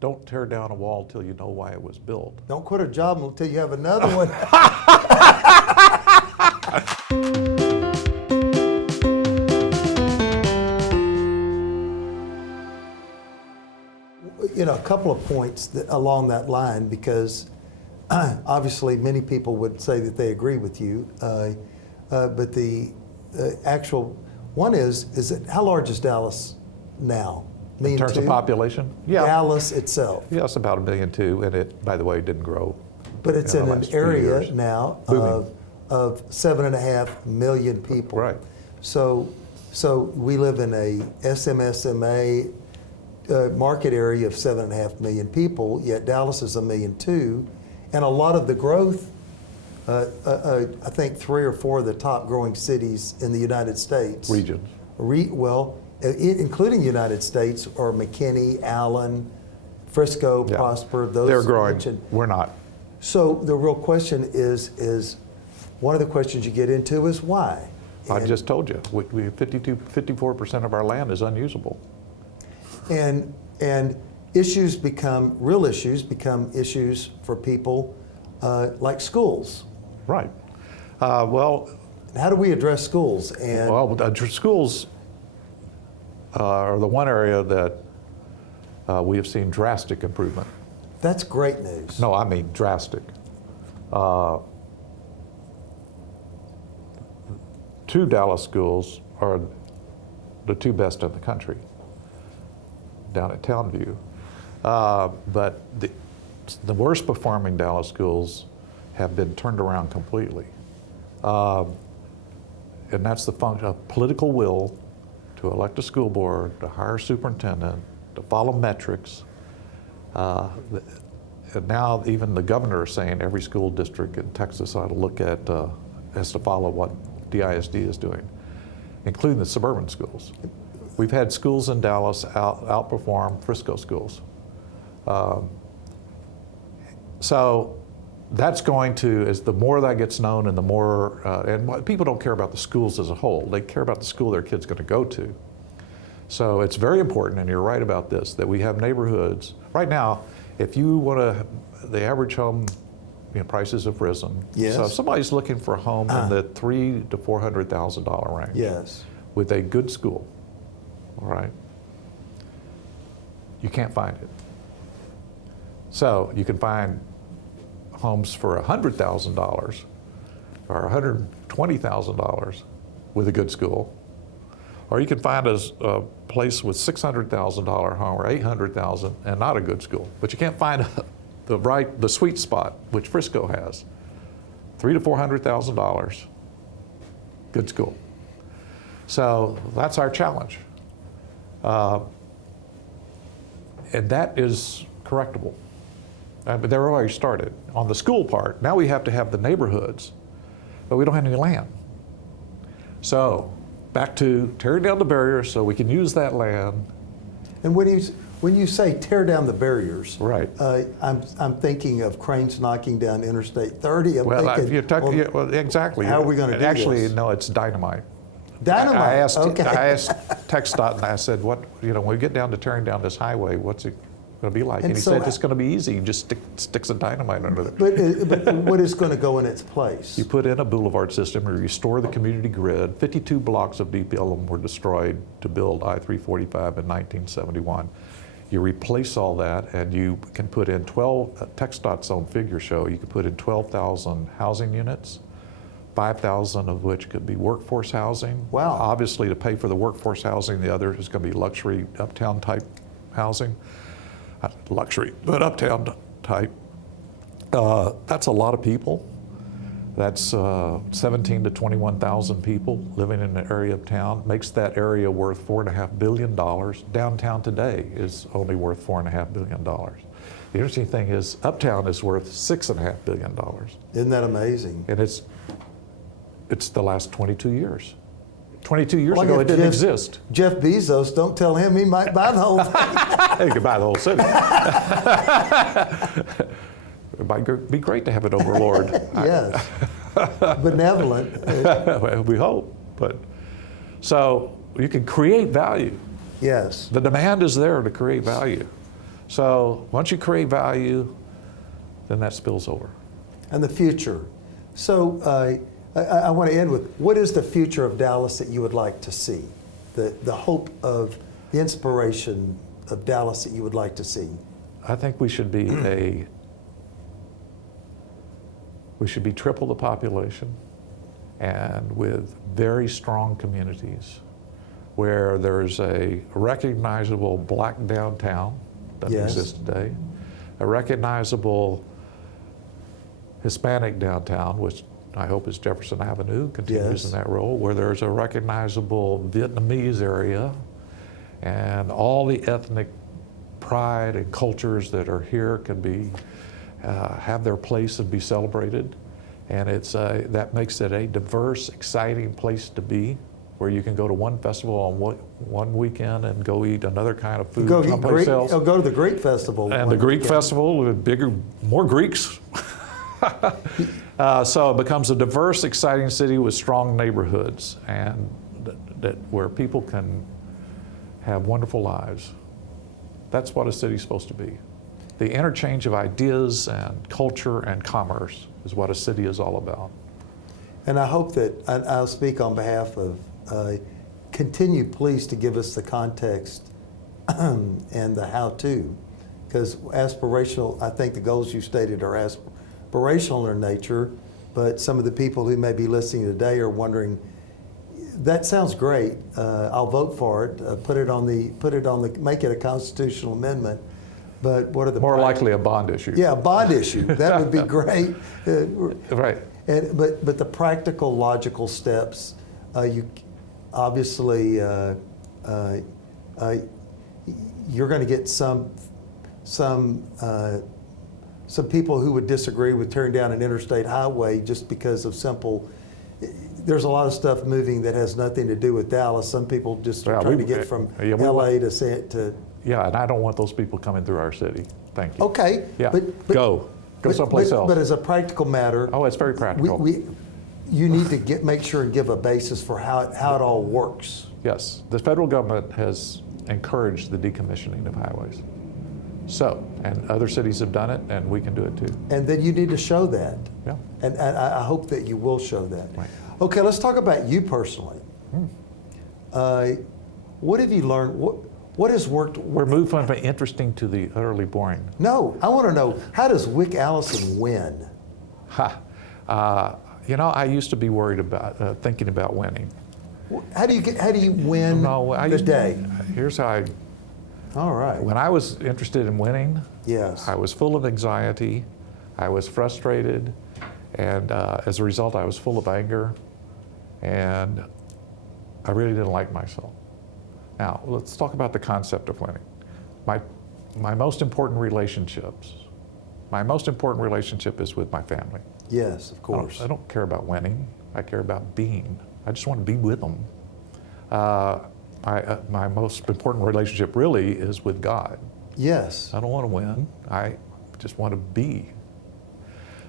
don't tear down a wall till you know why it was built. Don't quit a job until you have another one. You know, a couple of points along that line, because obviously many people would say that they agree with you, but the actual one is that how large is Dallas now? In terms of population? Yeah. Dallas itself. Yeah, it's about 1.2 million, and it, by the way, didn't grow. But it's in an area now of 7.5 million people. Right. So we live in a SMSMA market area of 7.5 million people, yet Dallas is 1.2 million, and a lot of the growth, I think 3 or 4 of the top growing cities in the United States. Regions. Including the United States, are McKinney, Allen, Frisco, Yeah. Prosper. Those they're growing. mentioned. We're not. So the real question is one of the questions you get into is why? I just told you, we 54% of our land is unusable. And real issues become issues for people like schools. Right. Well, how do we address schools? Schools are the one area that we have seen drastic improvement. That's great news. No, I mean drastic. 2 Dallas schools are the 2 best in the country down at Townview. But the worst performing Dallas schools have been turned around completely. And that's the function of political will to elect a school board, to hire a superintendent, to follow metrics. And now even the governor is saying every school district in Texas ought to look at, has to follow what DISD is doing, including the suburban schools. We've had schools in Dallas outperform Frisco schools. So that's going to, as the more that gets known and the more, and people don't care about the schools as a whole, they care about the school their kid's going to go to. So it's very important, and you're right about this, that we have neighborhoods. Right now, if you want to, the average home prices have risen. Yes. So if somebody's looking for a home in the $300,000 to $400,000 range, yes, with a good school, all right, you can't find it. So you can find homes for $100,000 or $120,000 with a good school, or you can find a place with $600,000 home or $800,000 and not a good school. But you can't find the sweet spot, which Frisco has, $300,000 to $400,000, good school. So that's our challenge, and that is correctable. But they're already started. On the school part, now we have to have the neighborhoods, but we don't have any land. So back to tearing down the barriers so we can use that land. And when you say tear down the barriers, right? I'm thinking of cranes knocking down Interstate 30. Exactly. How are we going to do Actually, this? no, it's dynamite. Dynamite. I asked okay. TxDOT and I said, when we get down to tearing down this highway, what's it going to be like? And he said, it's going to be easy. You just stick some dynamite under there. But what is going to go in its place? You put in a boulevard system, you restore the community grid. 52 blocks of BPLM were destroyed to build I-345 in 1971. You replace all that, and you can put in 12, TxDOT's own figures show, you could put in 12,000 housing units, 5,000 of which could be workforce housing. Wow. Obviously, to pay for the workforce housing, the other is going to be luxury uptown type housing. Not luxury, but uptown type. That's a lot of people. That's 17 to 21,000 people living in an area of town. Makes that area worth $4.5 billion. Downtown today is only worth $4.5 billion. The interesting thing is uptown is worth $6.5 billion. Isn't that amazing? And it's the last 22 years. 22 years ago, it didn't exist. Jeff Bezos, don't tell him he might buy the whole thing. He could buy the whole city. It might be great to have an overlord. Yes, benevolent. We hope, but so you can create value. Yes. The demand is there to create value. So once you create value, then that spills over. And the future. So I want to end with, what is the future of Dallas that you would like to see? The hope of, the inspiration of Dallas that you would like to see? I think we should be triple the population, and with very strong communities where there's a recognizable black downtown, doesn't Yes. exist today, a recognizable Hispanic downtown, which I hope is Jefferson Avenue, continues Yes. in that role, where there's a recognizable Vietnamese area, and all the ethnic pride and cultures that are here can be have their place and be celebrated, and that makes it a diverse, exciting place to be, where you can go to one festival on one weekend and go eat another kind of food someplace else. Go to the Greek festival. And one the Greek weekend. festival with more Greeks. So it becomes a diverse, exciting city with strong neighborhoods, and where people can have wonderful lives. That's what a city's supposed to be. The interchange of ideas and culture and commerce is what a city is all about. And I hope that, I'll speak on behalf of, continue please to give us the context and the how-to, because aspirational, I think the goals you stated are aspirational in nature, but some of the people who may be listening today are wondering, that sounds great, I'll vote for it, make it a constitutional amendment, but what are the More likely a bond issue. Yeah, a bond issue, that would be great. Right. But the practical, logical steps, you obviously you're going to get some people who would disagree with tearing down an interstate highway just because of simple. There's a lot of stuff moving that has nothing to do with Dallas. Some people just are trying to get from LA to. Yeah, and I don't want those people coming through our city. Thank you. Okay. Yeah. But Go someplace else. But as a practical matter. Oh, it's very practical. You need to make sure and give a basis for how it all works. Yes, the federal government has encouraged the decommissioning of highways. So, and other cities have done it, and we can do it too. And then you need to show that. Yeah. And I hope that you will show that. Right. Okay, let's talk about you personally. What have you learned? What has worked? We're moved from the interesting to the utterly boring. No, I want to know, how does Wick Allison win? I used to be worried about thinking about winning. How do you win the day? Here's how All right. when I was interested in winning, Yes. I was full of anxiety, I was frustrated, and as a result, I was full of anger, and I really didn't like myself. Now, let's talk about the concept of winning. My most important relationships, my most important relationship is with my family. Yes, of course. I don't care about winning. I care about being. I just want to be with them. My most important relationship really is with God. Yes. I don't want to win. I just want to be.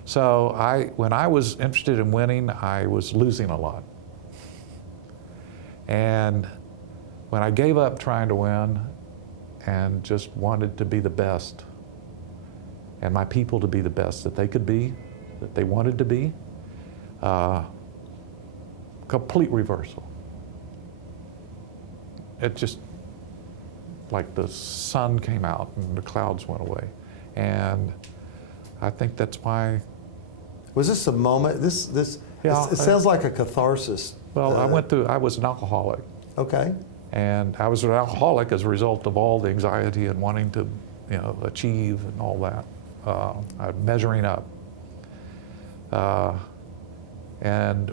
So when I was interested in winning, I was losing a lot. And when I gave up trying to win and just wanted to be the best, and my people to be the best that they could be, that they wanted to be, complete reversal. It just, like the sun came out and the clouds went away. And I think that's why. Was this a moment? Yeah, it sounds like a catharsis. Well, I was an alcoholic. Okay. And I was an alcoholic as a result of all the anxiety and wanting to, achieve and all that, measuring up. And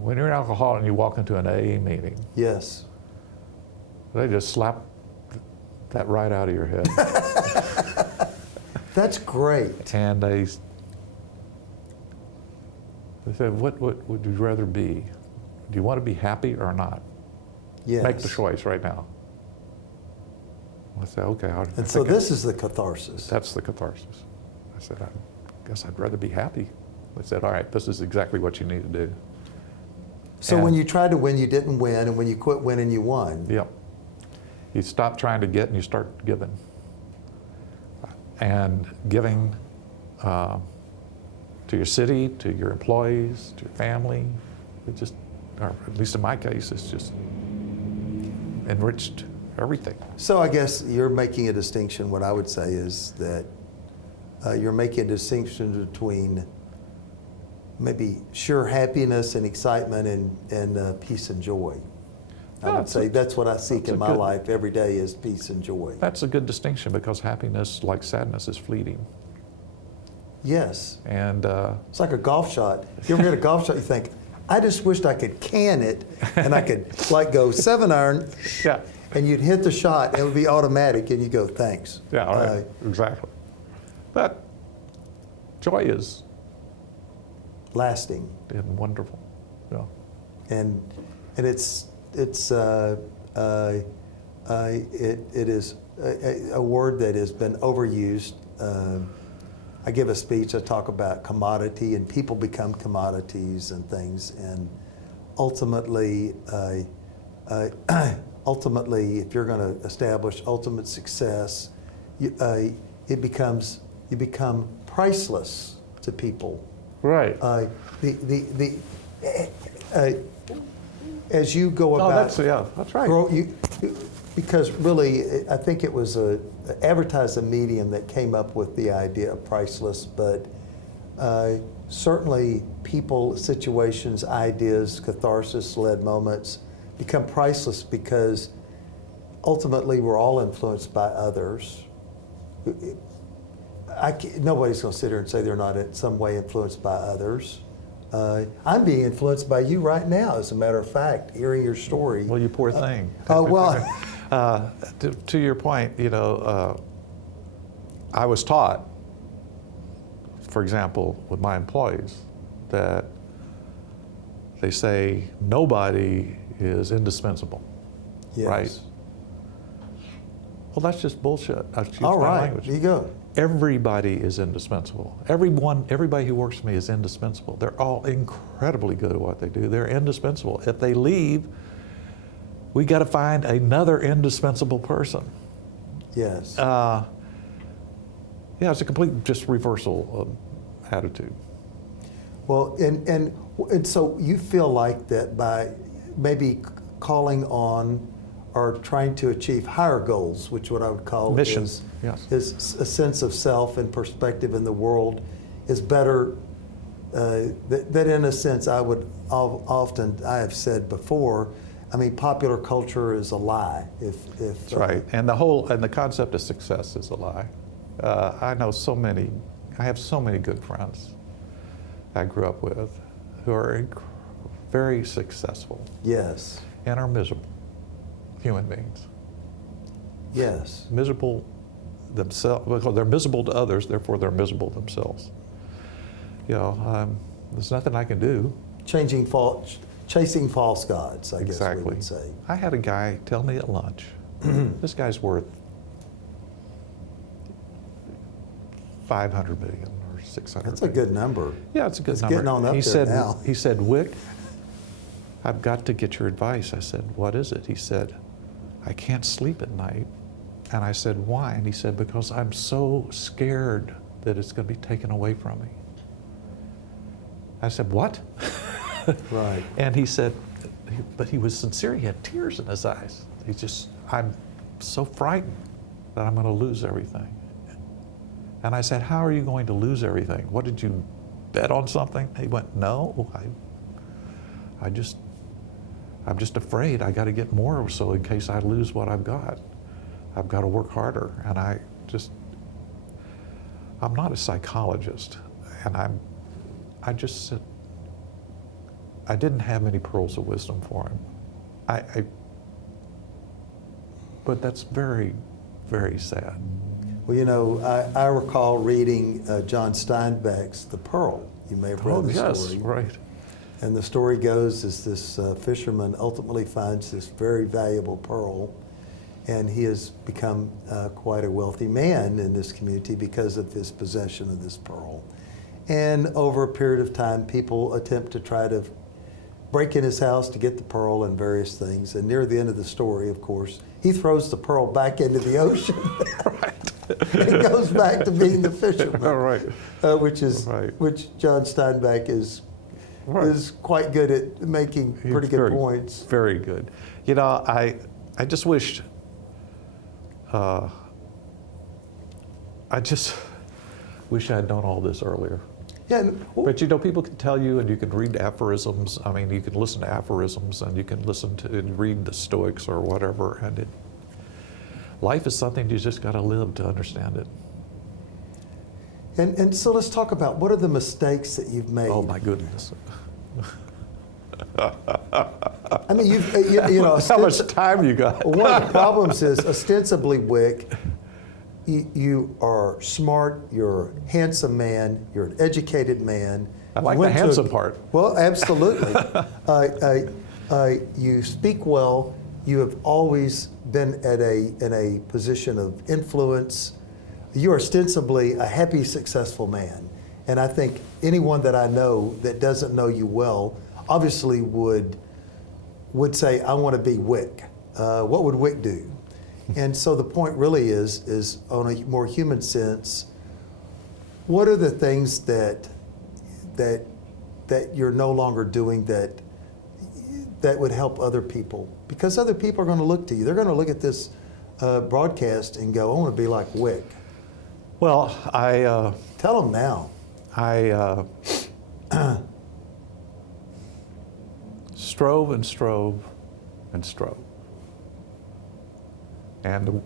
when you're an alcoholic and you walk into an AA meeting, Yes. they just slap that right out of your head. That's great. And they said, what would you rather be? Do you want to be happy or not? Yes. Make the choice right now. I said, okay. And so this is the catharsis. That's the catharsis. I said, I guess I'd rather be happy. They said, all right, this is exactly what you need to do. So when you tried to win, you didn't win, and when you quit winning, you won. Yep. You stop trying to get and you start giving. And giving to your city, to your employees, to your family, it just, or at least in my case, it's just enriched everything. So I guess you're making a distinction. What I would say is that you're making a distinction between maybe sheer happiness and excitement and peace and joy. I would say that's what I seek in my life every day is peace and joy. That's a good distinction because happiness, like sadness, is fleeting. Yes. And it's like a golf shot. You ever hit a golf shot, you think, I just wished I could can it and I could like go 7-iron yeah, and you'd hit the shot and it would be automatic and you go, thanks. yeah, right, exactly. But joy is Lasting. and wonderful. Yeah. And it is a word that has been overused. I give a speech, I talk about commodity, and people become commodities and things, and ultimately, if you're going to establish ultimate success, you become priceless to people. Right. As you go Oh, about, that's right. because really, I think it was a advertising medium that came up with the idea of priceless, but certainly people, situations, ideas, catharsis-led moments become priceless because ultimately we're all influenced by others. Nobody's going to sit here and say they're not in some way influenced by others. I'm being influenced by you right now, as a matter of fact, hearing your story. Well, you poor thing. To your point, I was taught, for example, with my employees, that they say nobody is indispensable, Yes. right? Well, that's just bullshit. Excuse All my right, language. there you go. Everybody is indispensable. Everybody who works for me is indispensable. They're all incredibly good at what they do. They're indispensable. If they leave, we got to find another indispensable person. Yes. It's a complete just reversal of attitude. Well, and so you feel like that by maybe calling on or trying to achieve higher goals, which what I would call Mission, is a sense of self and perspective in the world is better. That in a sense I have said before, I mean, popular culture is a lie. That's right, and the concept of success is a lie. I have so many good friends I grew up with who are very successful. Yes. And are miserable human beings. Yes. Miserable themselves, because they're miserable to others, therefore they're miserable themselves. There's nothing I can do. Chasing false gods, I guess we would say. I had a guy tell me at lunch, this guy's worth $500 million or $600 That's a good number. Yeah, it's a good It's number. getting on up he there said, now. He said, Wick, I've got to get your advice. I said, what is it? He said, I can't sleep at night. And I said, why? And he said, because I'm so scared that it's going to be taken away from me. I said, what? Right. And he said, but he was sincere. He had tears in his eyes. I'm so frightened that I'm going to lose everything. And I said, how are you going to lose everything? What, did you bet on something? He went, no, I'm just afraid I got to get more, so in case I lose what I've got to work harder. And I'm not a psychologist, and I just said, I didn't have any pearls of wisdom for him. But that's very, very sad. Well, I recall reading John Steinbeck's The Pearl. You may have read the story. Yes, right. And the story goes is this fisherman ultimately finds this very valuable pearl, and he has become quite a wealthy man in this community because of his possession of this pearl. And over a period of time, people attempt to try to break in his house to get the pearl and various things. And near the end of the story, of course, he throws the pearl back into the ocean. It goes back to being the fisherman. Right. Which John Steinbeck is quite good at making pretty good points. Very good. You know, I just wished. I just wish I had known all this earlier. Yeah, But you know, people can tell you, and you can read aphorisms. I mean, you can listen to aphorisms, and you can listen to and read the Stoics or whatever. And life is something you just got to live to understand it. and so let's talk about what are the mistakes that you've made. Oh my goodness! I mean, you know, How much time you got? one of the problems is ostensibly, Wick, you are smart, you're a handsome man, you're an educated man. I like the handsome part. Well, absolutely. You speak well. You have always been in a position of influence. You're ostensibly a happy, successful man. And I think anyone that I know that doesn't know you well obviously would say, I want to be Wick. What would Wick do? And so the point really is on a more human sense, what are the things that you're no longer doing that would help other people? Because other people are going to look to you. They're going to look at this broadcast and go, I want to be like Wick. Well, Tell them now. I strove and strove and strove. And the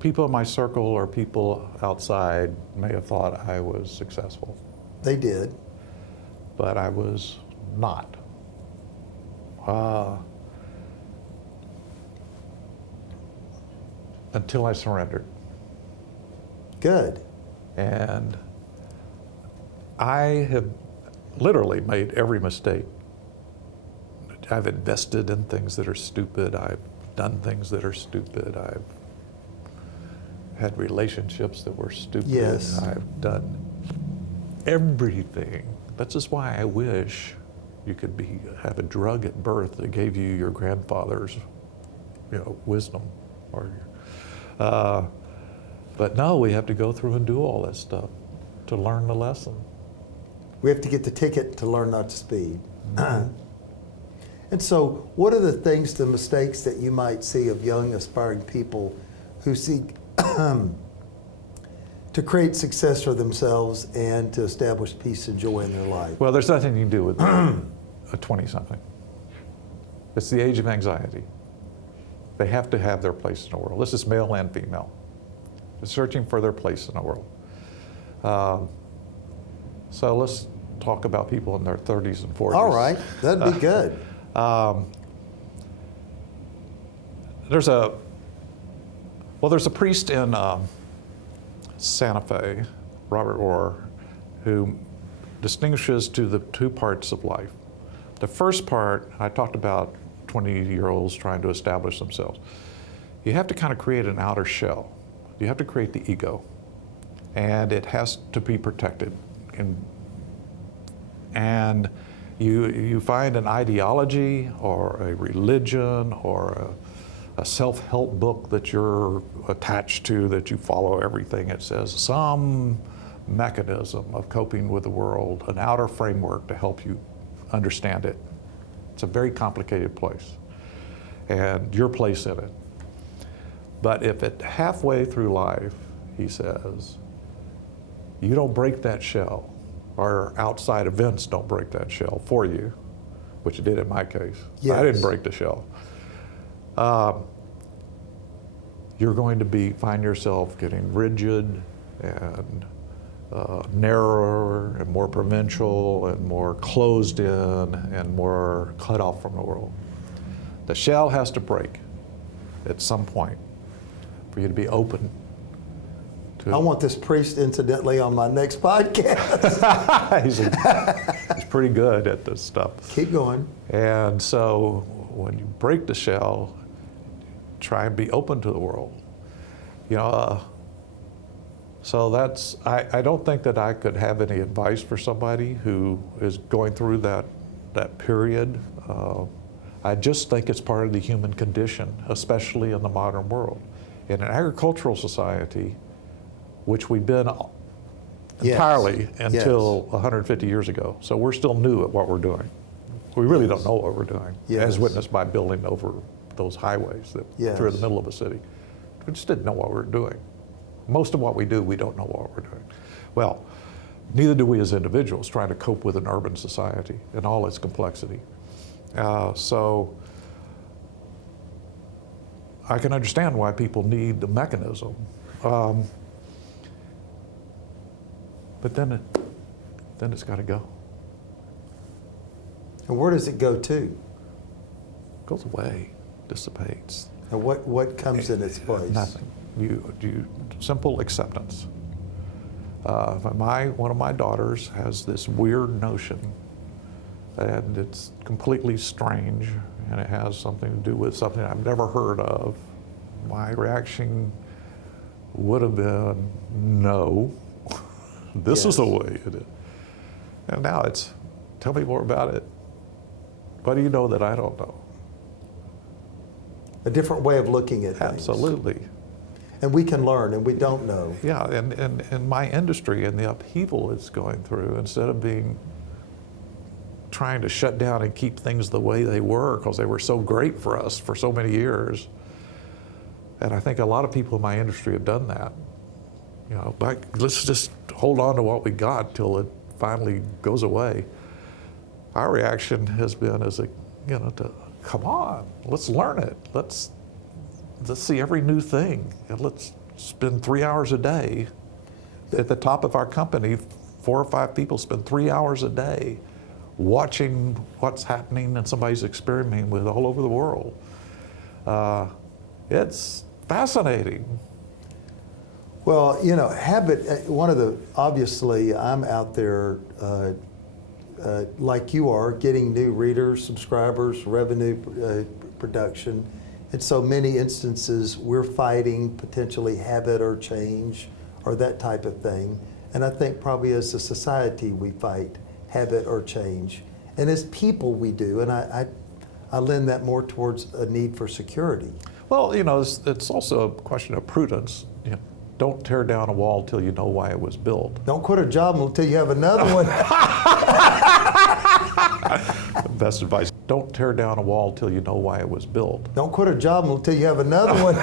people in my circle or people outside may have thought I was successful, They did. but I was not. Until I surrendered. Good. And I have literally made every mistake. I've invested in things that are stupid. I've done things that are stupid. I've had relationships that were stupid. Yes. I've done everything. That's just why I wish you could have a drug at birth that gave you your grandfather's, wisdom. But no, we have to go through and do all that stuff to learn the lesson. We have to get the ticket to learn not to speed. Mm-hmm. And so, what are the mistakes that you might see of young, aspiring people who seek to create success for themselves and to establish peace and joy in their life? Well, there's nothing you can do with a 20-something. It's the age of anxiety. They have to have their place in the world. This is male and female. They're searching for their place in the world. So let's talk about people in their 30s and 40s. All right, that'd be good. There's a priest in Santa Fe, Robert Orr, who distinguishes to the two parts of life. The first part, I talked about 20-year-olds trying to establish themselves. You have to kind of create an outer shell. You have to create the ego, and it has to be protected. And you find an ideology or a religion or a self-help book that you're attached to, that you follow everything it says, some mechanism of coping with the world, an outer framework to help you understand it. It's a very complicated place, and your place in it. But if at halfway through life, he says, you don't break that shell, or outside events don't break that shell for you, which it did in my case. Yes. I didn't break the shell. You're going to find yourself getting rigid and narrower and more provincial and more closed in and more cut off from the world. The shell has to break at some point for you to be open to. I want this priest, incidentally, on my next podcast. He's pretty good at this stuff. Keep going. And so when you break the shell, try and be open to the world. So I don't think that I could have any advice for somebody who is going through that that period. I just think it's part of the human condition, especially in the modern world. In an agricultural society, which we've been entirely until 150 years ago, so we're still new at what we're doing. We really don't know what we're doing, as witnessed by building over those highways that through the middle of a city. We just didn't know what we were doing. Most of what we do, we don't know what we're doing. Well, neither do we as individuals trying to cope with an urban society and all its complexity. So I can understand why people need the mechanism. But then it's got to go. And where does it go to? It goes away, dissipates. And what comes in its place? Nothing. You simple acceptance. One of my daughters has this weird notion, and it's completely strange, and it has something to do with something I've never heard of. My reaction would have been, no, this is the way it is. And now it's, tell me more about it. What do you know that I don't know? A different way of looking at things. Absolutely. And we can learn, and we don't know. Yeah, and my industry and the upheaval it's going through, instead of trying to shut down and keep things the way they were because they were so great for us for so many years. And I think a lot of people in my industry have done that. You know, let's just hold on to what we got till it finally goes away. Our reaction has been to come on, let's learn it. Let's see every new thing, and let's spend 3 hours a day. At the top of our company, 4 or 5 people spend 3 hours a day watching what's happening and somebody's experimenting with all over the world. It's fascinating. Well, you know, habit, obviously I'm out there like you are, getting new readers, subscribers, revenue production. In so many instances, we're fighting potentially habit or change or that type of thing. And I think probably as a society we fight habit or change. And as people we do, and I lend that more towards a need for security. Well, you know, it's also a question of prudence. You know, don't tear down a wall till you know why it was built. Don't quit a job until you have another one. Best advice. Don't tear down a wall till you know why it was built. Don't quit a job until you have another one.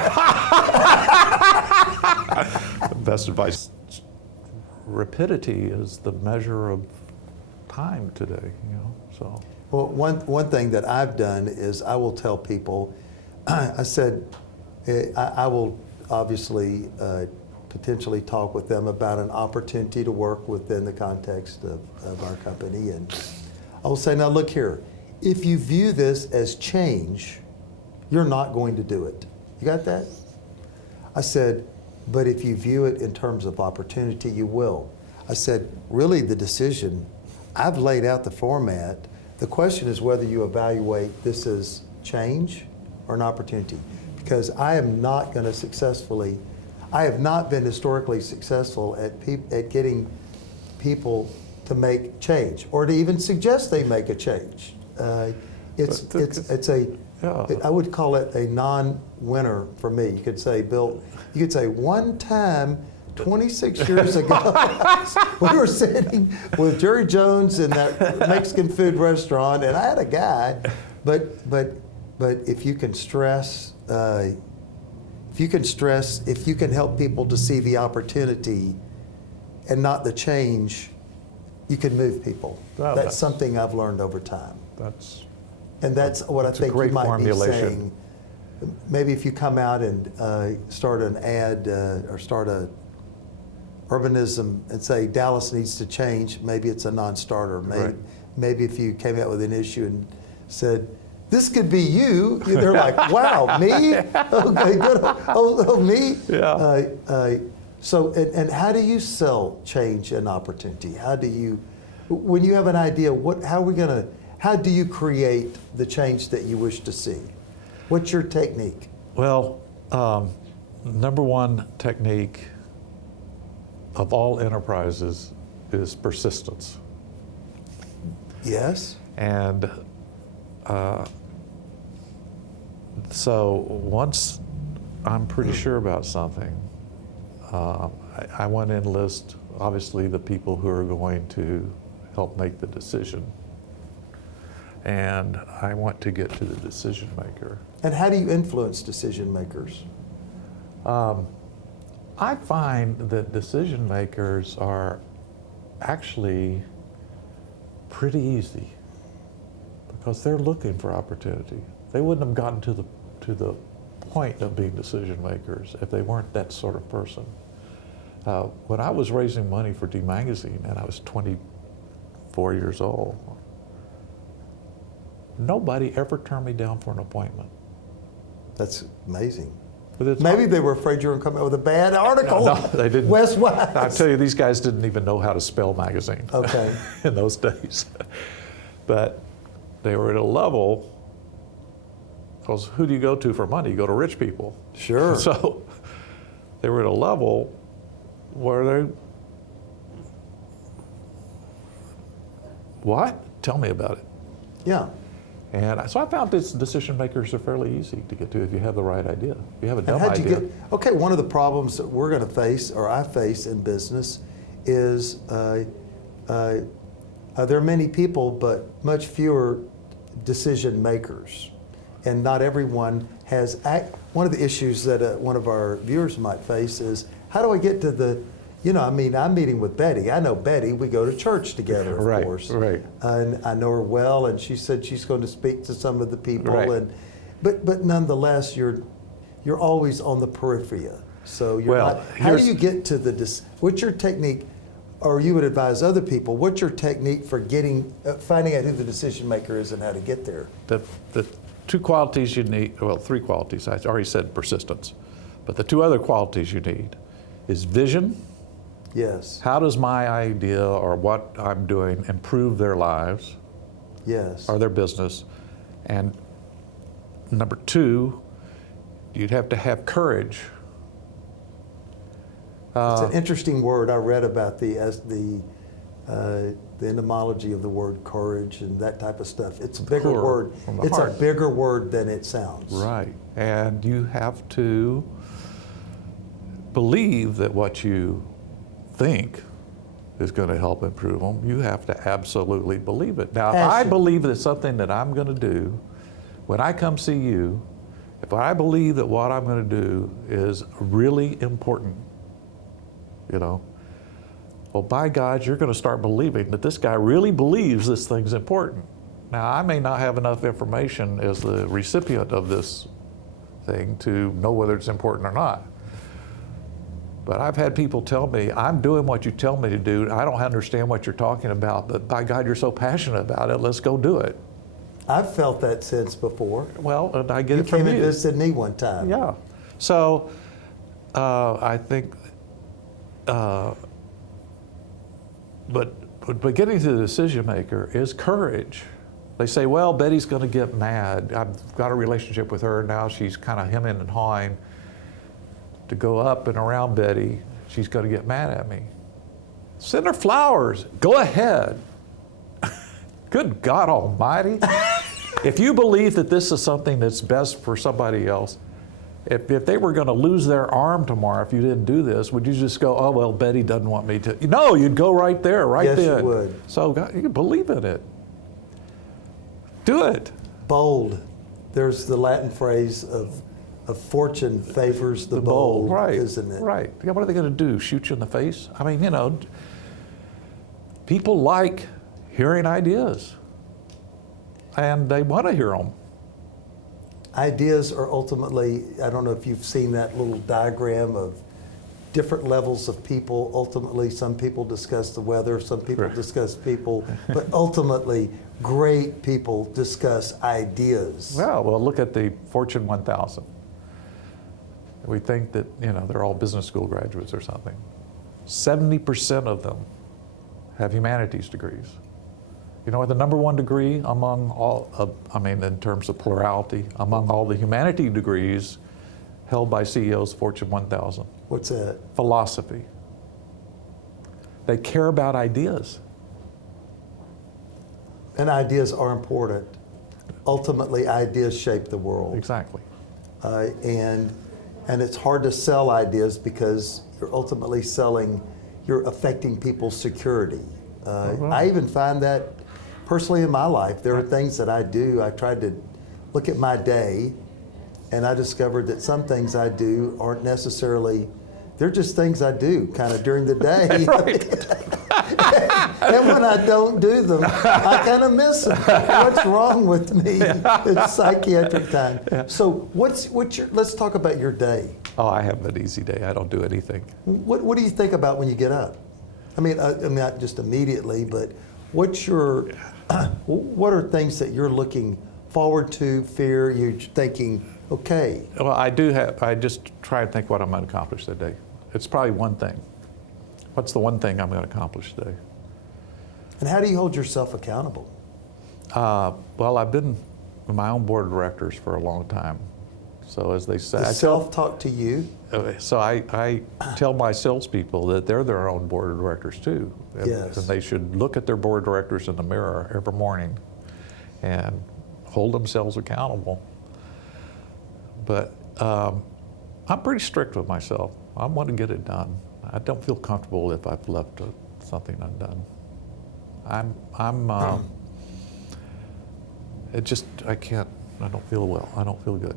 Best advice. Rapidity is the measure of time today, you know, so. Well, one thing that I've done is I will tell people, I said, I will obviously potentially talk with them about an opportunity to work within the context of our company. And I will say, now look here, if you view this as change, you're not going to do it. You got that? I said, but if you view it in terms of opportunity, you will. I said, really the decision, I've laid out the format. The question is whether you evaluate this as change or an opportunity. Because I am not going to I have not been historically successful at getting people to make change or to even suggest they make a change. I would call it a non-winner for me. You could say, Bill, one time 26 years ago, we were sitting with Jerry Jones in that Mexican food restaurant, and I had a guy, but if you can stress, if you can help people to see the opportunity and not the change, you can move people. Oh, that's something I've learned over time. That's what I think you might formulation. be saying. Maybe if you come out and start an ad or start a urbanism and say Dallas needs to change, maybe it's a non-starter. Maybe if you came out with an issue and said, this could be you, they're like, wow, me? Okay, good. Oh, me? Yeah. So how do you sell change and opportunity? How do you, when you have an idea, how do you create the change that you wish to see? What's your technique? Well, number one technique of all enterprises is persistence. Yes. And so once I'm pretty sure about something, I want to enlist, obviously, the people who are going to help make the decision. And I want to get to the decision maker. And how do you influence decision makers? I find that decision makers are actually pretty easy because they're looking for opportunity. They wouldn't have gotten to the point of being decision makers if they weren't that sort of person. When I was raising money for D Magazine and I was 24 years old, nobody ever turned me down for an appointment. That's amazing. But Maybe they were afraid you were going to come out with a bad article. No, they didn't. Wes Wise. I tell you, these guys didn't even know how to spell magazine Okay. in those days. But they were at a level, because who do you go to for money? You go to rich people. Sure. So they were at a level where they, what? Tell me about it. Yeah. And so I found that decision makers are fairly easy to get to if you have the right idea. If you have a dumb how'd idea. Okay, one of the problems that we're going to face, or I face in business, is there are many people, but much fewer decision makers. And not everyone has, one of the issues that one of our viewers might face is, how do I get to the, I'm meeting with Betty. I know Betty. We go to church together, of course. Right. And I know her well, and she said she's going to speak to some of the people. Right. But nonetheless, you're always on the periphery. So you're Well, not. How do you get to the? What's your technique, or you would advise other people? What's your technique for finding out who the decision maker is and how to get there? The two qualities you need, well, three qualities. I already said persistence, but the two other qualities you need is vision. Yes. How does my idea or what I'm doing improve their lives Yes. or their business? And number two, you'd have to have courage. It's an interesting word. I read about the etymology of the word courage and that type of stuff. It's a bigger word. It's a bigger word than it sounds. Right. And you have to believe that what you think is going to help improve them. You have to absolutely believe it. Now, if I believe that something that I'm going to do, when I come see you, if I believe that what I'm going to do is really important, well, by God, you're going to start believing that this guy really believes this thing's important. Now, I may not have enough information as the recipient of this thing to know whether it's important or not. But I've had people tell me, I'm doing what you tell me to do. I don't understand what you're talking about, but by God, you're so passionate about it, let's go do it. I've felt that sense before. Well, and I get You it from came you. and visited me one time. Yeah. So I think, but getting to the decision maker is courage. They say, well, Betty's going to get mad. I've got a relationship with her now. She's kind of hemming and hawing to go up and around Betty. She's going to get mad at me. Send her flowers. Go ahead. Good God Almighty. If you believe that this is something that's best for somebody else, if they were going to lose their arm tomorrow if you didn't do this, would you just go, oh, well, Betty doesn't want me to? No, you'd go right there, right Yes, then. you would. So God, you believe in it. Do it. Bold. There's the Latin phrase of fortune favors the bold, right, isn't it? Right. Yeah, what are they going to do? Shoot you in the face? I mean, people like hearing ideas, and they want to hear them. Ideas are ultimately, I don't know if you've seen that little diagram of different levels of people. Ultimately, some people discuss the weather, some people discuss people, but ultimately, great people discuss ideas. Well, look at the Fortune 1000. We think that, they're all business school graduates or something. 70% of them have humanities degrees. You know what the number one degree among all, in terms of plurality, among all the humanity degrees held by CEOs, Fortune 1000? What's that? Philosophy. They care about ideas. And ideas are important. Ultimately, ideas shape the world. Exactly. And it's hard to sell ideas because you're ultimately you're affecting people's security. I even find that personally in my life. There are things that I do. I tried to look at my day, and I discovered that some things I do aren't necessarily, they're just things I do kind of during the day. And when I don't do them, I kind of miss them. What's wrong with me? It's psychiatric time. So let's talk about your day. Oh, I have an easy day. I don't do anything. What do you think about when you get up? I mean, not just immediately, but what are things that you're looking forward to, fear, you're thinking, okay. Well, I just try and think what I'm going to accomplish that day. It's probably one thing. What's the one thing I'm going to accomplish today? And how do you hold yourself accountable? Well, I've been with my own board of directors for a long time. So as they say, Self-talk to you? So I tell my salespeople that they're their own board of directors too. And they should look at their board of directors in the mirror every morning and hold themselves accountable. But I'm pretty strict with myself. I want to get it done. I don't feel comfortable if I've left something undone. I don't feel well. I don't feel good.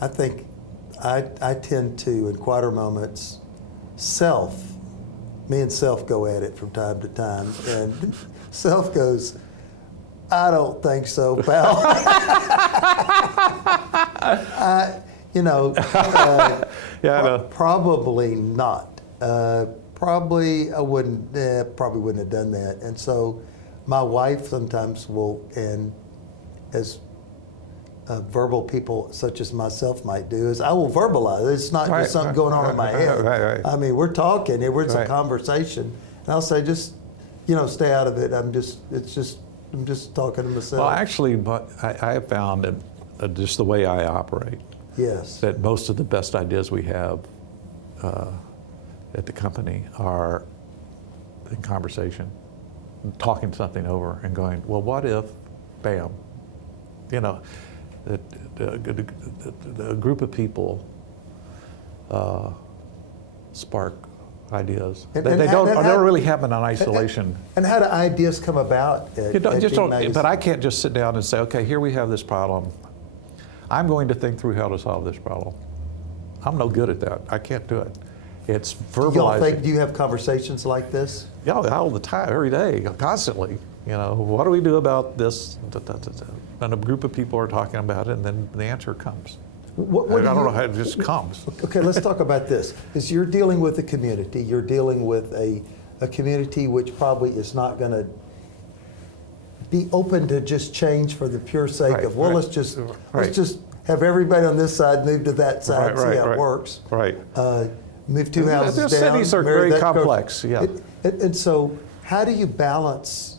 I think I tend to, in quieter moments, me and self go at it from time to time, and self goes, I don't think so, pal. Probably not. Probably wouldn't have done that. And so my wife sometimes will, and as verbal people such as myself might do, is I will verbalize. It's not just something going on in my head. Right. I mean, we're talking, it's a conversation. And I'll say, just, stay out of it. I'm just talking to myself. Well, actually, but I have found that just the way I operate, yes, that most of the best ideas we have at the company are in conversation, talking something over and going, well, what if, bam, the group of people spark ideas. They don't really happen in isolation. And how do ideas come about? But I can't just sit down and say, okay, here we have this problem. I'm going to think through how to solve this problem. I'm no good at that. I can't do it. It's verbalizing. Do you have conversations like this? Yeah, all the time, every day, constantly. What do we do about this? And a group of people are talking about it, and then the answer comes. I don't know how it just comes. Okay, let's talk about this. Because you're dealing with a community. You're dealing with a community which probably is not going to be open to just change for the pure sake of, let's just have everybody on this side move to that side, see how it works. Right. Move two houses down. Cities are very complex, yeah. And so how do you balance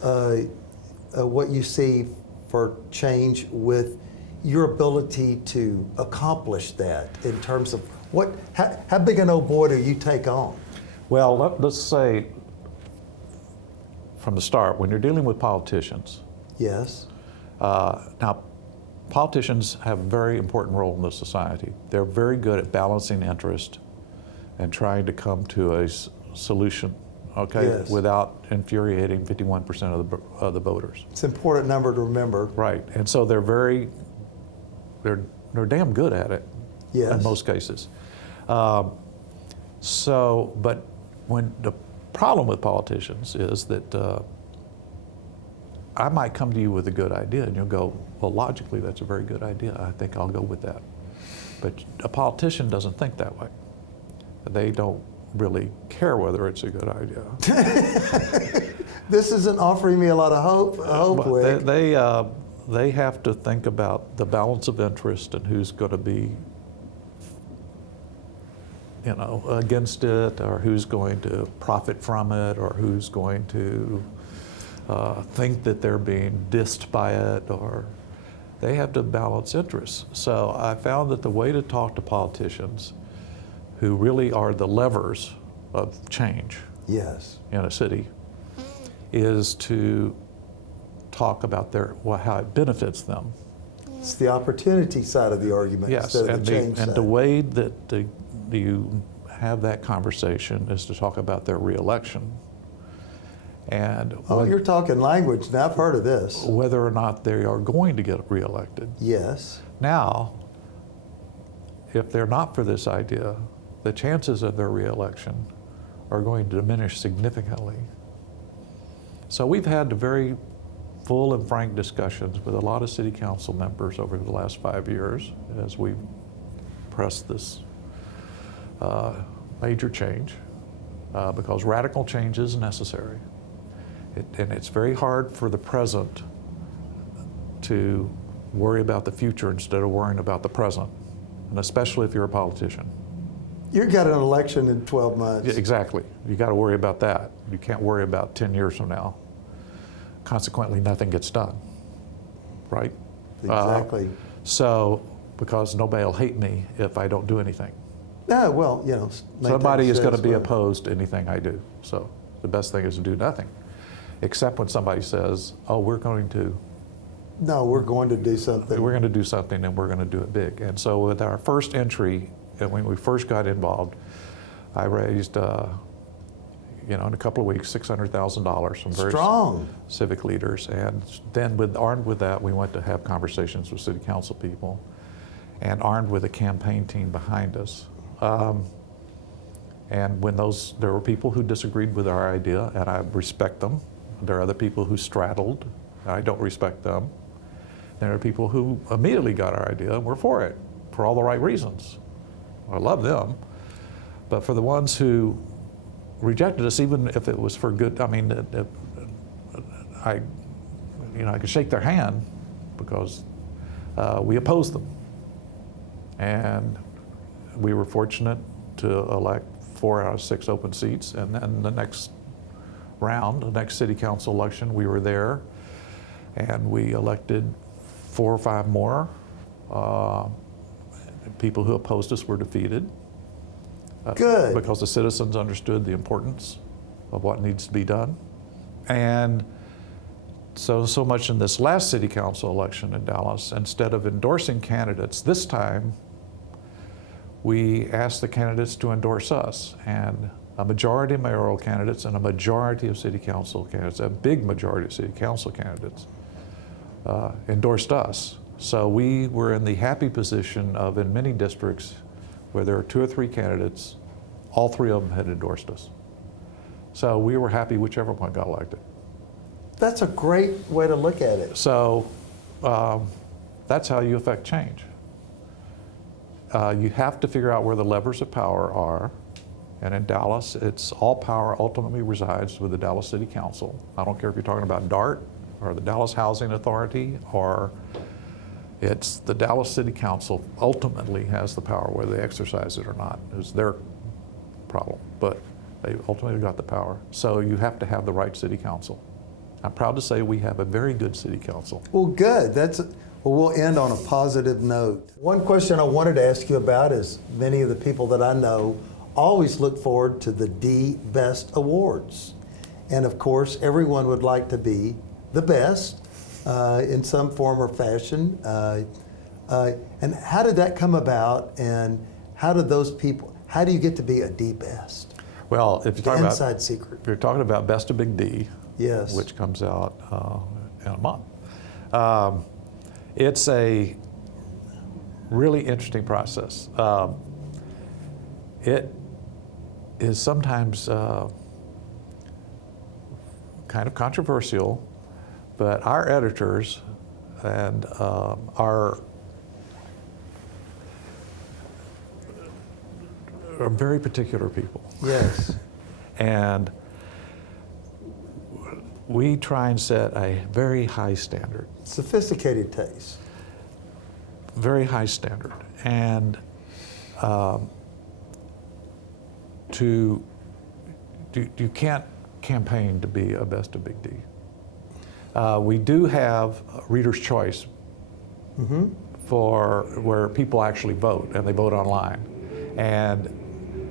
what you see for change with your ability to accomplish that in terms of how big an old boy do you take on? Well, let's say from the start, when you're dealing with politicians. Yes. Now, politicians have a very important role in the society. They're very good at balancing interest and trying to come to a solution, without infuriating 51% of the voters. It's an important number to remember. Right, and so they're damn good at it. Yes. In most cases. But when the problem with politicians is that I might come to you with a good idea and you'll go, well, logically, that's a very good idea. I think I'll go with that. But a politician doesn't think that way. They don't really care whether it's a good idea. This isn't offering me a lot of hope, Wick. They have to think about the balance of interest and who's going to be against it, or who's going to profit from it, or who's going to think that they're being dissed by it, or they have to balance interests. So I found that the way to talk to politicians, who really are the levers of change yes. in a city, is to talk about how it benefits them. It's the opportunity side of the argument Yes, instead of and the change and side. the way that you have that conversation is to talk about their reelection. And Oh, you're talking language. Now, I've heard of this. whether or not they are going to get reelected. Yes. Now, if they're not for this idea, the chances of their reelection are going to diminish significantly. So we've had very full and frank discussions with a lot of city council members over the last 5 years as we've pressed this major change because radical change is necessary. And it's very hard for the present to worry about the future instead of worrying about the present, and especially if you're a politician. You've got an election in 12 months. Yeah, exactly. You got to worry about that. You can't worry about 10 years from now. Consequently, nothing gets done, right? Exactly. So, because nobody will hate me if I don't do anything. No, well, you know, Somebody is going to be maintain opposed to anything I do. So the best thing is to do nothing, except when somebody says, oh, we're going to do something. We're going to do something and we're going to do it big. And so with our first entry, and when we first got involved, I raised, in a couple of weeks, $600,000 from various Strong. civic leaders. And then armed with that, we went to have conversations with city council people and armed with a campaign team behind us. And when there were people who disagreed with our idea, and I respect them. There are other people who straddled. I don't respect them. There are people who immediately got our idea and were for it for all the right reasons. I love them. But for the ones who rejected us, even if it was for good, I could shake their hand because we opposed them. And we were fortunate to elect 4 out of 6 open seats. And then the next round, the next city council election, we were there and we elected 4 or 5 more. People who opposed us were defeated. Good. Because the citizens understood the importance of what needs to be done. And so much in this last city council election in Dallas, instead of endorsing candidates, this time we asked the candidates to endorse us. And a majority of mayoral candidates and a majority of city council candidates, a big majority of city council candidates, endorsed us. So we were in the happy position of, in many districts where there are 2 or 3 candidates, all 3 of them had endorsed us. So we were happy whichever one got elected. That's a great way to look at it. So that's how you affect change. You have to figure out where the levers of power are. And in Dallas, it's all power ultimately resides with the Dallas City Council. I don't care if you're talking about DART or the Dallas Housing Authority, or it's the Dallas City Council ultimately has the power, whether they exercise it or not. It's their problem, but they ultimately got the power. So you have to have the right city council. I'm proud to say we have a very good city council. Well, good. We'll end on a positive note. One question I wanted to ask you about is many of the people that I know always look forward to the D-Best Awards. And of course, everyone would like to be the best in some form or fashion. And how did that come about? And how do you get to be a D-Best? Well, if you're inside secret. If you're talking about Best of Big D, yes, which comes out in a month, it's a really interesting process. It is sometimes kind of controversial, but our editors and are very particular people. Yes. And we try and set a very high standard. Sophisticated taste. Very high standard. And you can't campaign to be a Best of Big D. We do have Reader's Choice for where people actually vote, and they vote online. And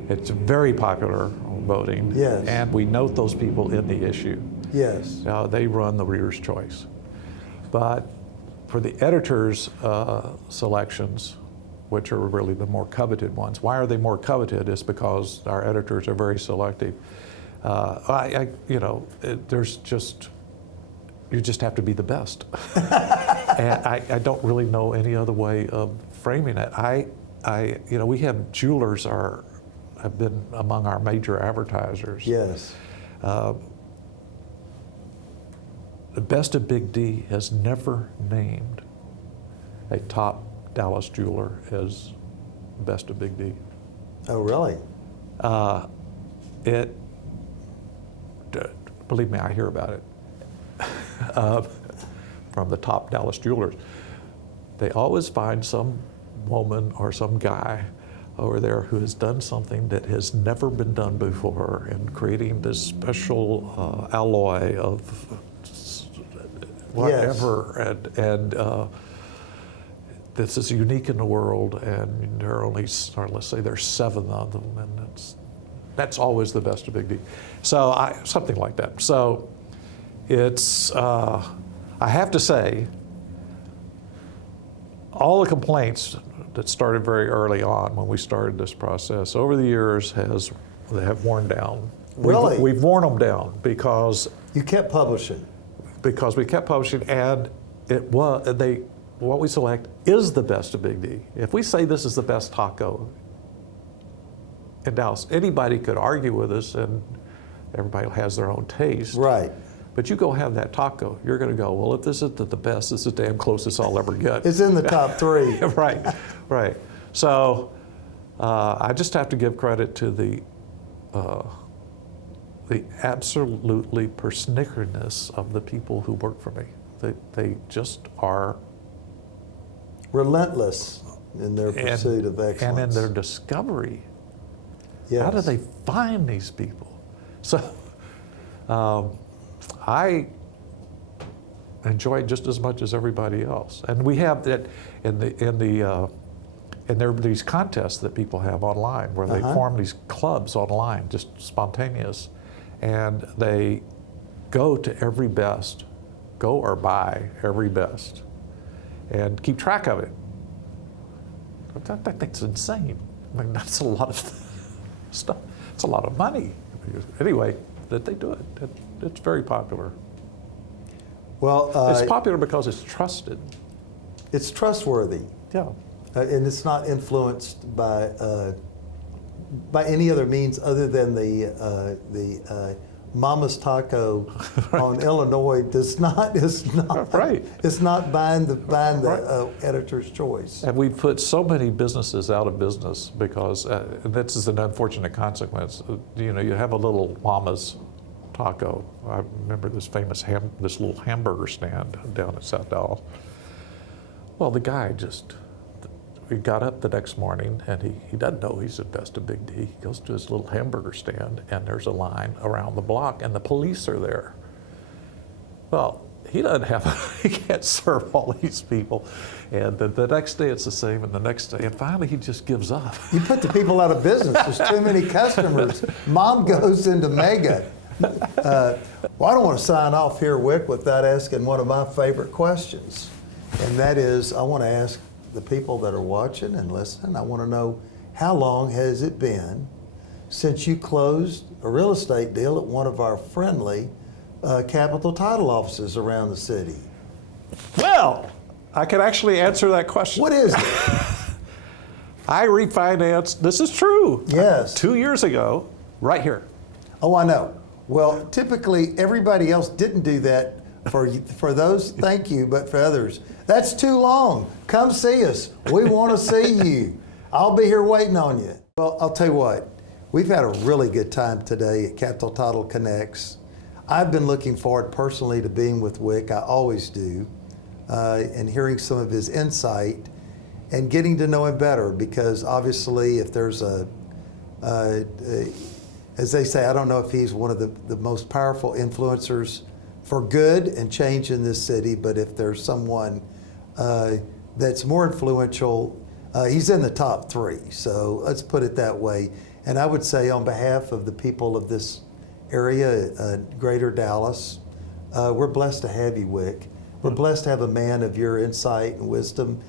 it's very popular voting. Yes. And we note those people in the issue. Yes. They run the Reader's Choice. But for the editors' selections, which are really the more coveted ones, why are they more coveted? It's because our editors are very selective. There's just, you just have to be the best. And I don't really know any other way of framing it. We have jewelers have been among our major advertisers. Yes. The Best of Big D has never named a top Dallas jeweler as Best of Big D. Oh, really? Believe me, I hear about it from the top Dallas jewelers. They always find some woman or some guy over there who has done something that has never been done before, and creating this special alloy of whatever, and this is unique in the world, and there are only, or let's say there's 7 of them, and that's always the Best of Big D. So something like that. So it's, I have to say, all the complaints that started very early on when we started this process over the years they have worn down. Really? We've worn them down because You kept publishing. we kept publishing, and what we select is the Best of Big D. If we say this is the best taco in Dallas, anybody could argue with us, and everybody has their own taste. Right. But you go have that taco, you're going to go, well, if this isn't the best, this is the damn closest I'll ever get. It's in the top 3. Right. So I just have to give credit to the absolutely persnickerness of the people who work for me. They just are Relentless in their pursuit of excellence. and in their discovery. Yes. How do they find these people? So I enjoy it just as much as everybody else. And we have that and there are these contests that people have online where they form these clubs online, just spontaneous, and they go to every best, go or buy every best, and keep track of it. That's insane. I mean, that's a lot of stuff. It's a lot of money. Anyway, that they do it. It's very popular. Well, it's popular because it's trusted. it's trustworthy. Yeah. And it's not influenced by any other means other than the Mama's Taco on Illinois is not Right. It's not buying the editor's choice. And we've put so many businesses out of business because this is an unfortunate consequence. You have a little Mama's Taco. I remember this famous this little hamburger stand down in South Dallas. Well, the guy he got up the next morning, and he doesn't know he's the Best of Big D. He goes to his little hamburger stand, and there's a line around the block, and the police are there. Well, he can't serve all these people. And the next day it's the same, and the next day, and finally he just gives up. You put the people out of business. There's too many customers. Mom goes into mega. Well, I don't want to sign off here, Wick, without asking one of my favorite questions. And that is, I want to ask the people that are watching and listening, I want to know, how long has it been since you closed a real estate deal at one of our friendly capital title offices around the city? Well, I can actually answer that question. What is it? I refinanced, this is true. Yes. 2 years ago, right here. Oh, I know. Well, typically everybody else didn't do that for those, thank you, but for others, that's too long. Come see us. We want to see you. I'll be here waiting on you. Well, I'll tell you what, we've had a really good time today at Capital Title Connects. I've been looking forward personally to being with Wick, I always do, and hearing some of his insight and getting to know him better, because obviously if there's as they say, I don't know if he's one of the most powerful influencers for good and change in this city, but if there's someone that's more influential, he's in the top 3. So let's put it that way. And I would say on behalf of the people of this area, Greater Dallas, we're blessed to have you, Wick. We're blessed to have a man of your insight and wisdom.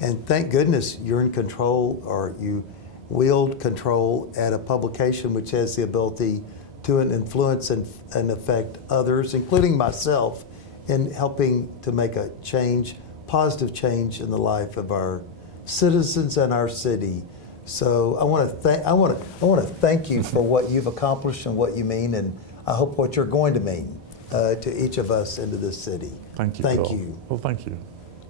And thank goodness you're in control, or you wield control at a publication which has the ability to influence and affect others, including myself, in helping to make a change, positive change in the life of our citizens and our city. So I want to thank you for what you've accomplished and what you mean, and I hope what you're going to mean to each of us into this city. Thank you, Thank Bill. you. Well, thank you.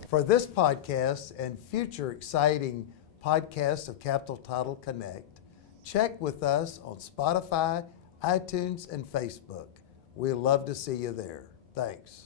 For this podcast and future exciting podcasts of Capital Title Connect, check with us on Spotify, iTunes, and Facebook. We'd love to see you there. Thanks.